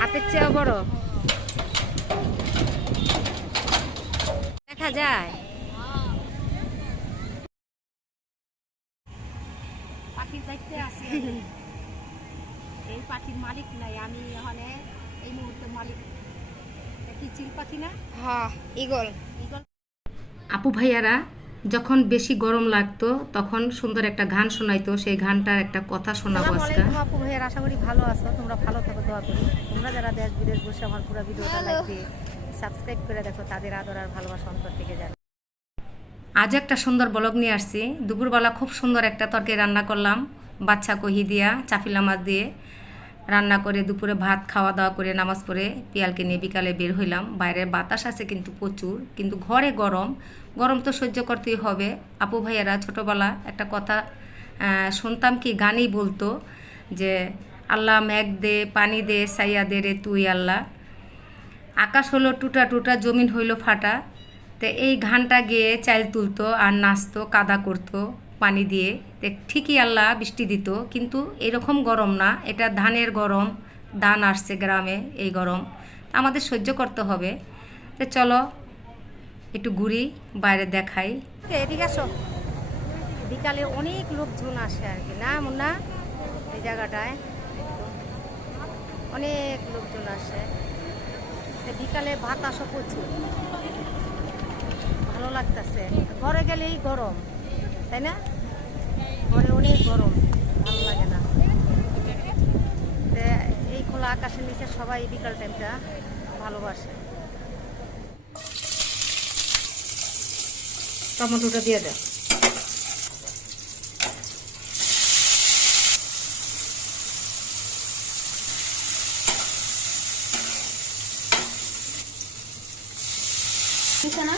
হাতের চেয়েও বড়। দেখা যায়। পাখির দায়িত্বে আছি এই পাখির মালিক নাই আমি এখানে এই মুহূর্তে মালিক। কি চিল পাখি না? হ্যাঁ ইগল ইগল আপু ভাইয়ারা যখন বেশি গরম লাগতো তখন সুন্দর একটা গান শোনাইতো সেই গানটার একটা কথা শোনাবো আসসালামু আজকে। আপু ভাইয়ের আশা করি ভালো আছো তোমরা ভালো থাকো দোয়া করি। তোমরা যারা দেশ বিদেশ বসে আমার পুরো ভিডিওটা লাইক দিয়ে সাবস্ক্রাইব করে দেখো তাদের আদর আর ভালোবাসা অন্তর থেকে জানো। আজ একটা সুন্দর ব্লগ নিয়ে আসছি। দুপুরবেলা খুব সুন্দর একটা তরকারি রান্না করলাম বাচ্চা কহি দিয়া চাপিলা মাছ দিয়ে। রান্না করে দুপুরে ভাত খাওয়া দাওয়া করে, নামাজ পড়ে পিয়ালকে নিয়ে বিকালে বের হইলাম। বাইরের বাতাস আছে কিন্তু প্রচুর, কিন্তু ঘরে গরম। গরম তো সহ্য করতেই হবে। আপু ভাইয়েরা, ছোটোবেলা একটা কথা শুনতাম কি গানই বলতো যে, আল্লাহ মেঘ দে, পানি দে সাইয়া দে রে তুই আল্লাহ। আকাশ হলো টুটা টুটা, জমিন হইল ফাটা। তো এই ঘানটা গিয়ে চাইল তুলতো আর নাচতো, কাদা করতো। পানি দিয়ে। ঠিকই আল্লাহ বৃষ্টি দিত, কিন্তু এরকম গরম না। এটা ধানের গরম, ধান আসছে গ্রামে এই গরম। আমাদের সহ্য করতে হবে। তো চলো, একটু ঘুরি, বাইরে দেখাই। এদিকে আসো। বিকালে অনেক লোকজন আসে আর কি। না মুন্না এই জায়গাটায়। অনেক লোকজন আসে। বিকালে ভাত আসো প্রচুর। ভালো লাগতেছে। ঘরে গেলেই গরম। তাই না? ঘরে অনেক গরম ভালো লাগে না। এই খোলা আকাশের নিচে সবাই বিকাল টাইমটা ভালোবাসে। টমেটোটা দিয়ে দেয় না?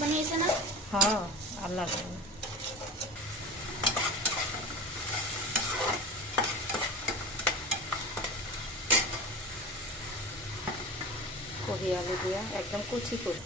বানিয়েছে আল্লাহ লাগবে আলু দিয়া একদম কুচি করে।